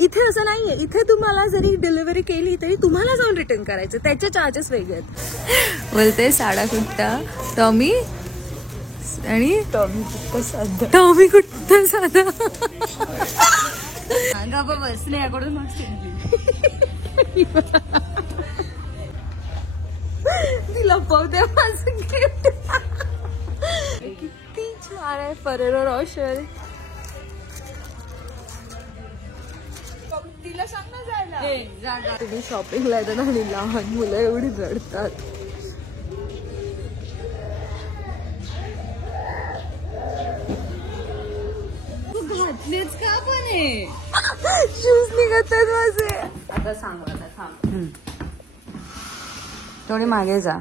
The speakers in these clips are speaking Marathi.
इथे असं नाहीये, इथे तुम्हाला जरी डिलिव्हरी केली तरी तुम्हाला जाऊन रिटर्न करायचं, त्याचे चार्जेस वेगळे आहेत. बोलते साडा कुठता टॉमी आणि टॉमी कुठता साधा बसले याकडून तिला पावते माझं गिफ्ट. किती छान आहे फरेरो रॉशर. तिला सांग ना जायला. तुम्ही शॉपिंगला येतात आणि लहान मुलं एवढी रडतात. घातलेच का पण आहे शूज निघतात माझे. आता सांग मला थांब थोडी मागे जा.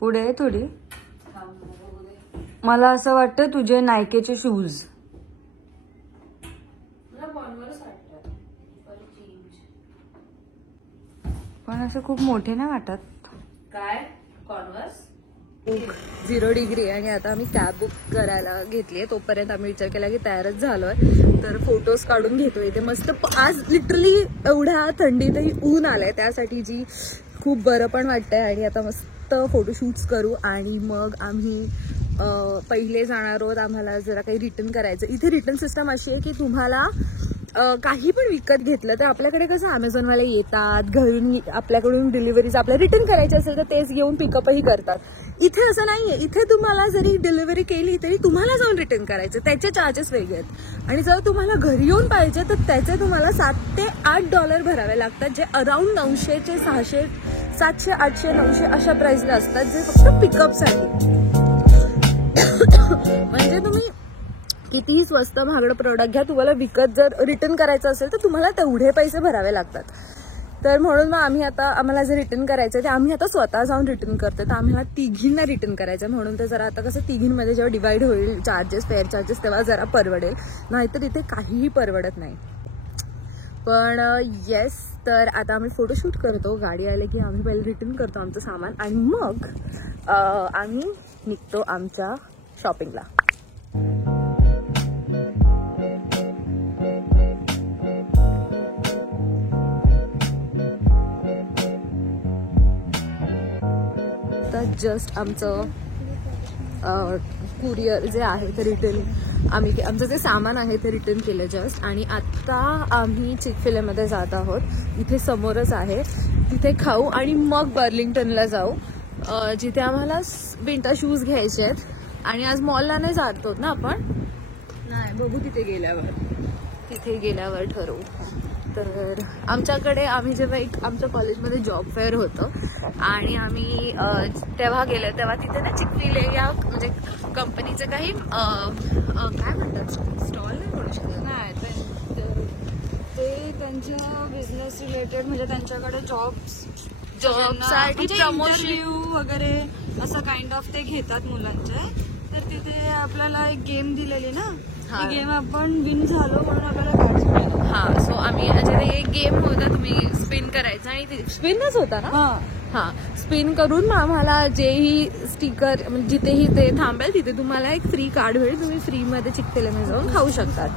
पुढे थोडी. मला असं वाटतं तुझे नायकेचे शूज. पण असे खूप मोठे नाही वाटत. काय कॉन्वर्स 0 डिग्री आणि आता आम्ही कॅब बुक करायला घेतलीये. तोपर्यंत आम्ही विचार केला की तयारच झालोय तर फोटोज काढून घेतोय. इथे मस्त आज लिटरली एवढ्या थंडीतही ऊन आलंय त्यासाठी जी खूप बरं पण वाटतंय. आणि आता मस्त फोटोशूट्स करू आणि मग आम्ही पहिले जाणार आहोत. आम्हाला जरा काही रिटर्न करायचं. इथे रिटर्न सिस्टम अशी आहे की तुम्हाला काही पण विकत घेतलं तर आपल्याकडे कसं अमेझॉनवाले येतात घरून आपल्याकडून डिलिव्हरीज आपल्याला रिटर्न करायचे असेल तर तेच घेऊन पिकअपही करतात. इथे असं नाहीये, इथे तुम्हाला जरी डिलिव्हरी केली तरी तुम्हाला जाऊन रिटर्न करायचं, त्याचे चार्जेस वेगळे आहेत. आणि जर तुम्हाला घरी येऊन पाहिजे तर त्याचे तुम्हाला $7 ते $8 भरावे लागतात, जे अराउंड 900 ते 600 700 800 900 अशा प्राइसला असतात, जे फक्त पिकअपसाठी. म्हणजे तुम्ही कितीही स्वस्त महागडं प्रोडक्ट घ्या, तुम्हाला विकत जर रिटर्न करायचं असेल तर तुम्हाला तेवढे पैसे भरावे लागतात. तर म्हणून मग आम्हाला जर रिटर्न करायचं तर आम्ही आता स्वतः जाऊन रिटर्न करतो. तर आम्हाला तिघींना रिटर्न करायचं म्हणून तर जरा आता कसं तिघींमध्ये जेव्हा डिवाइड होईल चार्जेस फेअर चार्जेस तेव्हा जरा परवडेल, नाहीतर इथे काहीही परवडत नाही. पण येस, तर आता आम्ही फोटोशूट करतो. गाडी आले की आम्ही पहिले रिटर्न करतो आमचं सामान आणि मग आम्ही निघतो आमच्या शॉपिंगला. जस्ट आमचं कुरिअर जे आहे ते रिटर्न आमचं जे सामान आहे ते रिटर्न केलं जस्ट. आणि आत्ता आम्ही चिक-फील-ए जात आहोत. इथे समोरच आहे, तिथे खाऊ आणि मग बर्लिंग्टनला जाऊ, जिथे आम्हाला विंटर शूज घ्यायचे आहेत. आणि आज मॉलला नाही जात ना आपण, नाही बघू तिथे गेल्यावर ठरवू. तर आमच्याकडे आम्ही जेव्हा आमच्या कॉलेजमध्ये जॉब फेअर होतं आणि आम्ही तेव्हा गेलो तेव्हा तिथे ना चिक-फील-ए या म्हणजे कंपनीचे काही काय म्हणतात स्टॉल नाही म्हणू शकत नाही, ते त्यांच्या बिझनेस रिलेटेड म्हणजे त्यांच्याकडे जॉबसाठी प्रमोशन वगैरे असं काइंड ऑफ ते घेतात मुलांचे. तर तिथे आपल्याला एक गेम दिलेली ना, ती गेम आपण विन झालो म्हणून आपल्याला कार्ड्स मिळाले. हा, सो आम्ही एक गेम होता, तुम्ही स्पिन करायचं आणि स्पिनच होता ना. हा, स्पिन करून आम्हाला जेही स्टिकर म्हणजे जिथेही ते थांबेल तिथे तुम्हाला एक फ्री कार्ड मिळेल, तुम्ही फ्रीमध्ये चिक-फील-ए जाऊन खाऊ शकतात.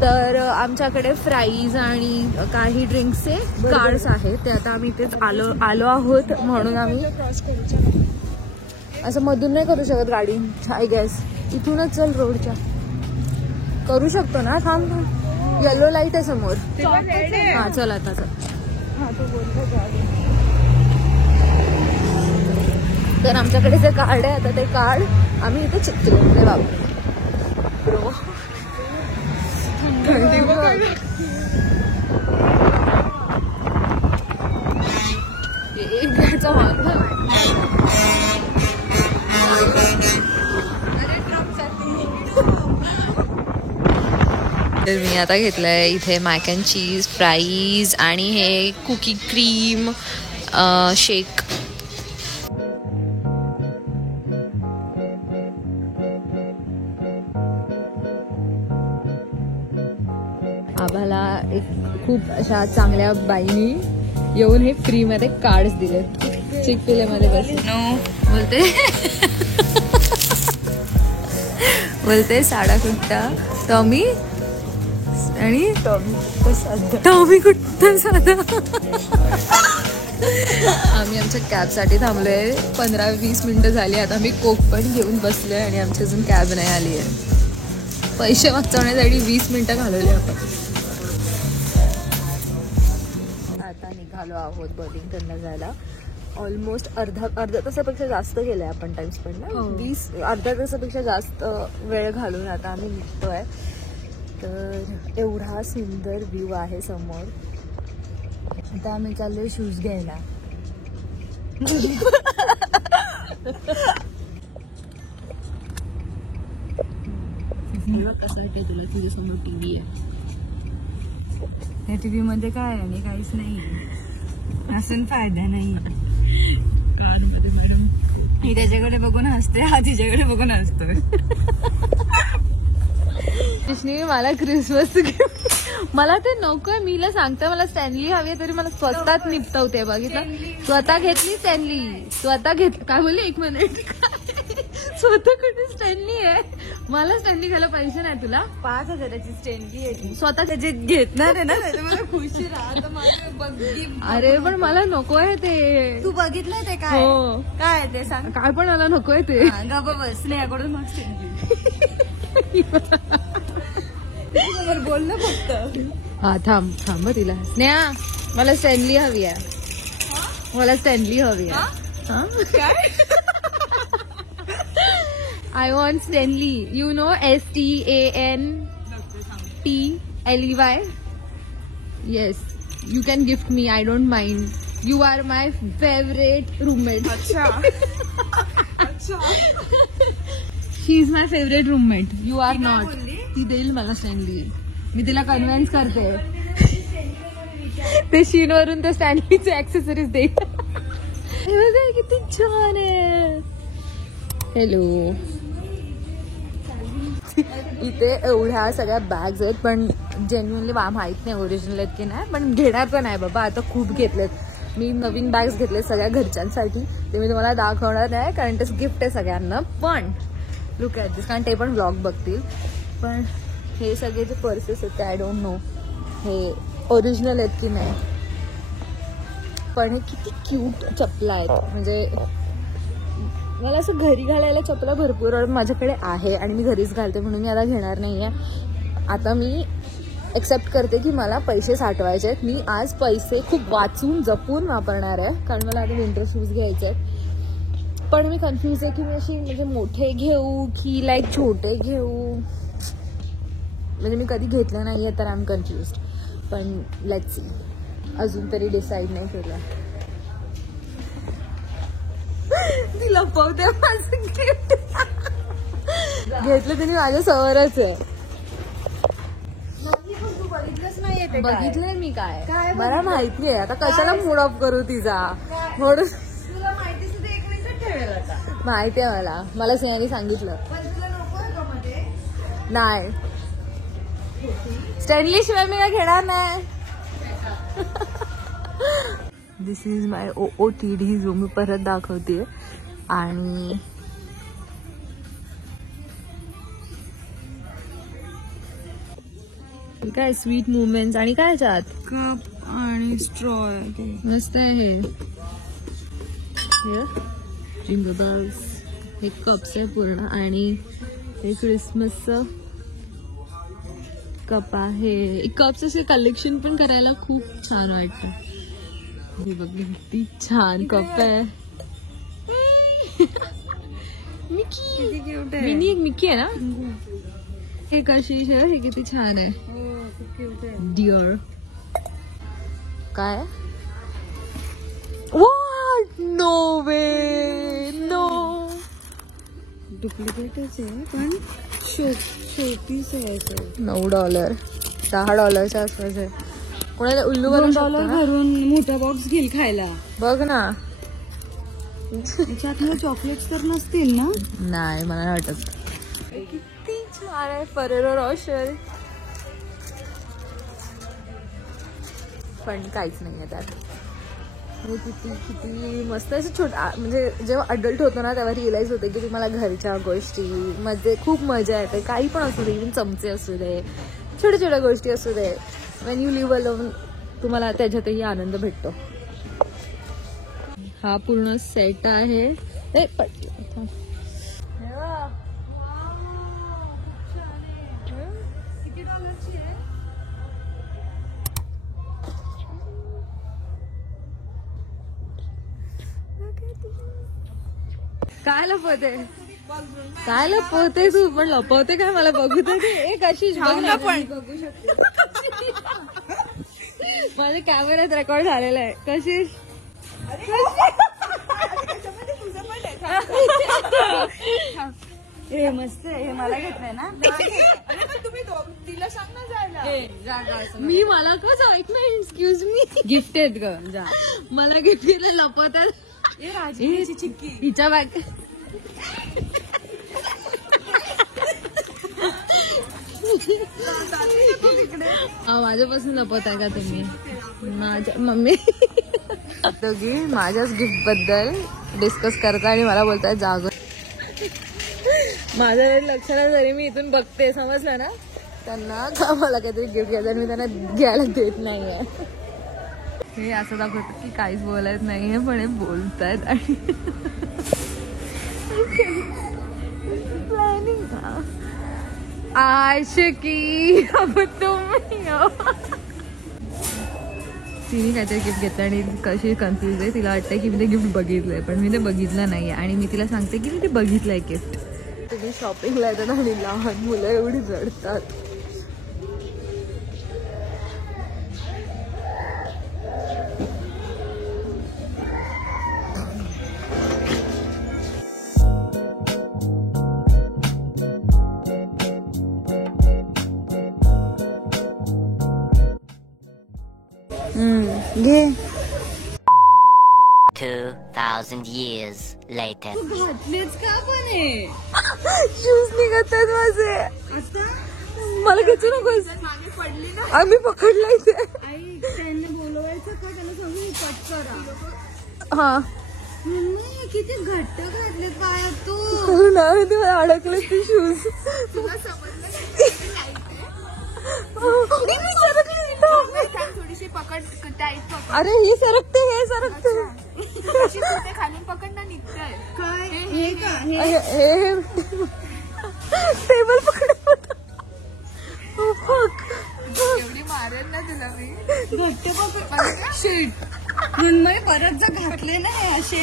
तर आमच्याकडे फ्राईज आणि काही ड्रिंक्सचे कार्ड्स आहेत, ते आता आम्ही इथेच आलो आहोत म्हणून आम्ही असं मधून नाही करू शकत गाडी. आय गेस इथूनच चल रोडच्या करू शकतो ना. थांब, येलो लाईट आहे समोर. हा चल आता चल. तर आमच्याकडे जे कार्ड आहे आता ते कार्ड आम्ही इथे चिक-फील-ए वापरू. तर मी आता घेतलंय इथे मॅक अँड चीज, फ्राईज आणि हे कुकी क्रीम शेक. आम्हाला एक खूप अशा चांगल्या बाईनी येऊन हे फ्री मध्ये कार्ड्स दिलेत चिक-फील-ए मध्ये. बस नो बोलते बोलते साडा कुट्टा टॉमी आणि टॉमी कुट्टा साधा. आम्ही आमच्या कॅबसाठी थांबलोय. 15-20 मिनिटं झाली. आता आम्ही कोक पण घेऊन बसलोय आणि आमची अजून कॅब नाही आली आहे. पैसे वाचवण्यासाठी 20 मिनिटं घालवली आपण. आता निघालो आहोत बोर्डिंग करणं जायला. ऑलमोस्ट अर्धा तासापेक्षा जास्त गेलाय आपण टाइम स्पेंड ना. अर्धा तासापेक्षा जास्त वेळ घालून आता आम्ही निघतोय. तर एवढा सुंदर व्ह्यू आहे समोर. आता आम्ही चाललोय शूज घ्यायला. कसं वाटतंय तुला? तुझ्या समोर टीव्ही आहे. या टीव्ही मध्ये काय आहे? काहीच नाही. असून फायदा नाही. ही त्याच्याकडे बघून हसते, हा तिच्याकडे बघून हसतोय. मला क्रिसमस मला ते नकोय. मीला सांगते मला स्टॅनली हवी आहे तरी मला स्वतःच निपटवते. बघितलं, स्वतः घेतली स्टॅनली. स्वतः घेत काय बोलली? 1 मिनिट. स्वतःकडे स्टॅनली आहे. मला स्टॅनली घ्यायला पैसे नाही. तुला 5,000ची स्टॅनली आहे. स्वतः त्याचे घेतणार आहे ना. मला खुशी राहा. अरे पण मला नकोय ते. तू बघितलंय ते काय? हो. काय ते सांग. काय पण मला नकोय ते. बस स्नेहाकडून मग स्टॅनली बोल ना फक्त. हा थांब तिला. स्नेहा मला स्टॅनली हवी आहे. मला स्टॅनली हवी आहे. काय? I want Stanley. You know STANLEY? Yes. You can gift me. I don't mind. You are my favorite roommate. अच्छा. She is my favorite roommate. You are not. ती देईल मला स्टॅनली. मी तिला कन्व्हिन्स करते. ते शीन वरून ते स्टॅनलीचे ऍक्सेसरीज देईल. किती छान आहे. हॅलो. इथे एवढ्या सगळ्या बॅग्स आहेत पण जेन्युअनली माहित नाही ओरिजिनल आहेत की नाही. पण घेणार पण आहे बाबा. आता खूप घेतलेत. मी नवीन बॅग्स घेतलेत सगळ्या घरच्यांसाठी. ते मी तुम्हाला दाखवणार नाही कारण ते गिफ्ट आहे सगळ्यांना. पण लुक ॲट दिस. कारण ते पण व्लॉग बघतील. पण हे सगळे जे पर्सेस आहेत ते आय डोंट नो हे ओरिजिनल आहेत की नाही. पण हे किती क्यूट चपला आहेत. म्हणजे मला असं घरी घालायला चपला भरपूर माझ्याकडे आहे आणि मी घरीच घालते म्हणून मी आता घेणार नाही आहे. आता मी एक्सेप्ट करते की मला पैसे साठवायचे आहेत. मी आज पैसे खूप वाचून जपून वापरणार आहे कारण मला आता विंटर शूज घ्यायचे आहेत. पण मी कन्फ्यूज आहे की मी अशी म्हणजे मोठे घेऊ की लाईक छोटे घेऊ. म्हणजे मी कधी घेतलं नाही आहे तर आय एम कन्फ्युज. पण लेट्स सी. अजून तरी डिसाईड नाही केलं. ती लपवते माझं गिफ्ट. घेतलं त्यांनी माझ्या समोरच आहे. बघितलंय मी. काय मला माहिती आहे. आता कशाला मूड ऑफ करू तिचा. म्हणून तुला माहिती आहे मला स्नेहाने सांगितलं. नाही स्टॅनली शिवाय मी काय घेणार नाही. दिस इज माय OOTD जो मी परत दाखवते. आणि काय स्वीट मुवमेंट्स आणि काय याच्यात कप आणि स्ट्रॉ मस्त आहे. हे जिंगल बेल्स. हे कप्स आहे पूर्ण आणि हे क्रिसमसचं कप आहे. कप्स असे कलेक्शन पण करायला खूप छान वाटतं. हे बघ किती छान कप आहे. मिकी किती क्यूट आहे. मिनी एक मिकी आहे ना. हे कशी हे किती छान आहे. डिअर काय व्हॉट. No way. नो डुप्लिकेटच आहे पण शोपीस आहे. $9 $10च्या आसपास आहे. कोणाला उल्लू बनवू शकतो ना. भरून मोठा बॉक्स घेईल खायला. बघ ना त्याच्यात चॉकलेट्स तर नसतील ना. नाही मला नाही वाटत. किती छान आहे. फरेरो रॉशर. पण काहीच नाही आहे त्यात. म्हणजे किती किती मस्त असं छोटा, म्हणजे जेव्हा अडल्ट होतो ना तेव्हा रिअलाइज होते की तुम्हाला घरच्या गोष्टी मध्ये खूप मजा येते. काही पण असू दे, इव्हन चमचे असू दे, छोट्या छोट्या गोष्टी असू दे, वेन यू लिव्ह अलोन तुम्हाला त्याच्यातही आनंद भेटतो. हा पूर्ण सेट आहे. काय लपवते, काय लपवते तू? पण लपवते काय, मला बघू दे. एक अशी पण बघू शकते. माझ्या कॅमेऱ्यात रेकॉर्ड झालेला आहे. कशिश हे मस्त आहे, हे मला घेतलंय ना. तुम्ही तिला सांग ना जायला. मी मला का जाऊ, एक मिनिट, एक्सक्यूज मी. गिफ्ट आहेत ग, जा. मला गिफ्ट केलं लपवतात. चिक्की हिच्या बॅग. माझ्यापासून लपवत आहे का तुम्ही? माझ्या मम्मी दोघी माझ्याच गिफ्ट बद्दल डिस्कस करता आणि मला बोलताय जाग. माझ्या लक्षात जरी मी इथून बघते, समजलं ना, त्यांना का मला काहीतरी गिफ्ट घ्यायचं आणि मी त्यांना घ्यायला देत नाहीये. हे असं दाखवत की काहीच बोलायच नाहीये, पण हे बोलतायत. आणि प्लॅनिंग आशिकी अब तुम्ही. तिने काहीतरी गिफ्ट घेतलं आणि कशी कन्फ्युज आहे. तिला वाटतंय की मी ते गिफ्ट बघितलंय, पण मी ते बघितलं नाहीये. आणि मी तिला सांगते की मी ते बघितलंय गिफ्ट. तुम्ही शॉपिंगला येतात आणि लहान मुलं एवढी जडतात. घे. 2000 years later. घातलेच का पण आहे? शूज निघत आहेत माझे. मला घेतो नकोस. आम्ही पकडला इथे. त्यांनी बोलवायचं का, त्याला सांगून कट करा. हा किती घट्ट घातले काय तू ना, तुम्हाला अडकले ते शूज. तुला समजलं थोडीशी पकड टाईट. अरे ही सरकते, हे सरकते. खाली पकड ना, निघतंय काय. हे का हे टेबल पकड. एवढी मारेल ना तुला मी. घट्ट पकड. शीट मृण्मयी परत जर घातले ना हे असे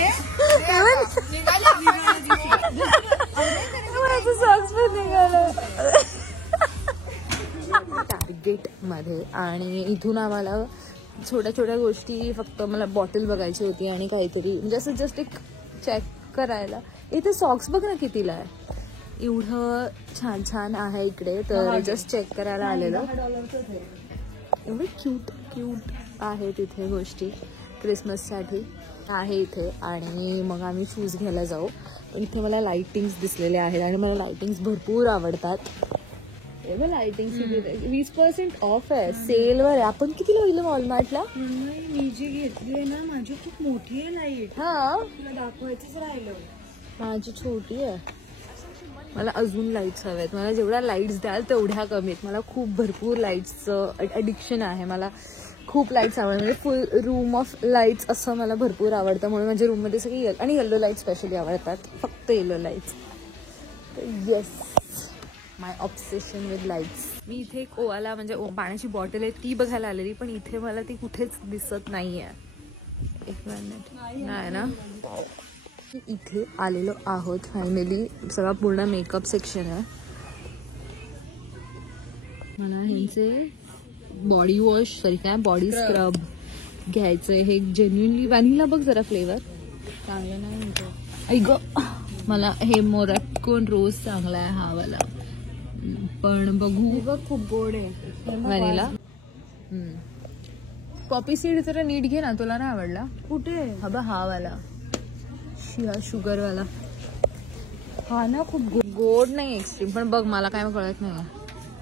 सॉक्स पण निघालं टार्गेट मध्ये. आणि इथून आम्हाला छोट्या छोट्या गोष्टी, फक्त मला बॉटल बघायची होती आणि काहीतरी म्हणजे असं जस्ट एक चेक करायला. इथे सॉक्स बघ ना कितीला आहे, एवढं छान छान आहे इकडे. तर जस्ट चेक करायला आलेलं. एवढे क्यूट क्यूट आहे तिथे गोष्टी क्रिसमससाठी आहे इथे. आणि मग आम्ही शूज घ्यायला जाऊ. इथे मला लाइटिंग्स दिसलेले आहेत आणि मला लाइटिंग्स भरपूर आवडतात. लाइटिंग्स 20% ऑफ आहे, सेलवर आहे. आपण किती लावलं वॉलमार्टला? मी जी घेतली ना माझी खूप मोठी आहे लाईट. हा तुला दाखवायचंच राहिलं. माझी छोटी आहे. मला अजून लाईट्स हव्यात. मला जेवढ्या लाईट्स द्याल तेवढ्या कमीत. मला खूप भरपूर लाईट्सचं ॲडिक्शन आहे. मला खूप लाईट्स आवडतात, म्हणजे फुल रूम ऑफ लाईट्स असं मला भरपूर आवडतं. म्हणून माझ्या रूममध्ये सगळी आणि येलो लाईट स्पेशली आवडतात, फक्त yellow lights. Yes, my obsession with lights. मी इथे एक ओवाला म्हणजे पाण्याची बॉटल आहे ती बघायला आलेली, पण इथे मला ती कुठेच दिसत नाही आहे. एक मिनिट, नाही ना. इथे आलेलो आहोत फायनली. सगळा पूर्ण मेकअप सेक्शन आहे. मला ह्यांचे बॉडी वॉश, सॉरी काय बॉडी स्क्रब घ्यायचंय. हे जेन्युइनली व्हॅनिला बघ जरा फ्लेवर चांगलं नाही. ऐक मला हे मोरक्कोन रोज चांगला आहे हा वाला, पण बघू. खूप गोड आहे व्हॅनिला. पॉपी सीड तर नीट घे ना, तुला नाही आवडला? कुठे हा वाला शुगर वाला. हा ना खूप गोड नाही एक्स्ट्रीम, पण बघ मला काय कळत नाही.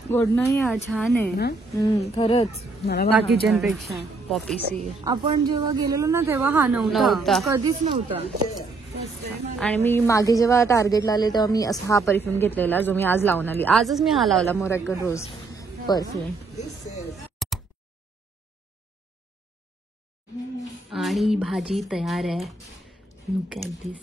गोड नाही यार, छान आहे. खरंच मला बाकीच्यांपेक्षा. पॉपी सी. आपण जेव्हा गेलेलो ना तेव्हा हा नव्हता, कधीच नव्हता. आणि मी मागे जेव्हा टार्गेटला आले तेव्हा मी असा हा परफ्यूम घेतलेला जो मी आज लावून आली. आजच मी हा लावला, मोरॅटन रोज परफ्यूम. आणि भाजी तयार आहे. Look at this.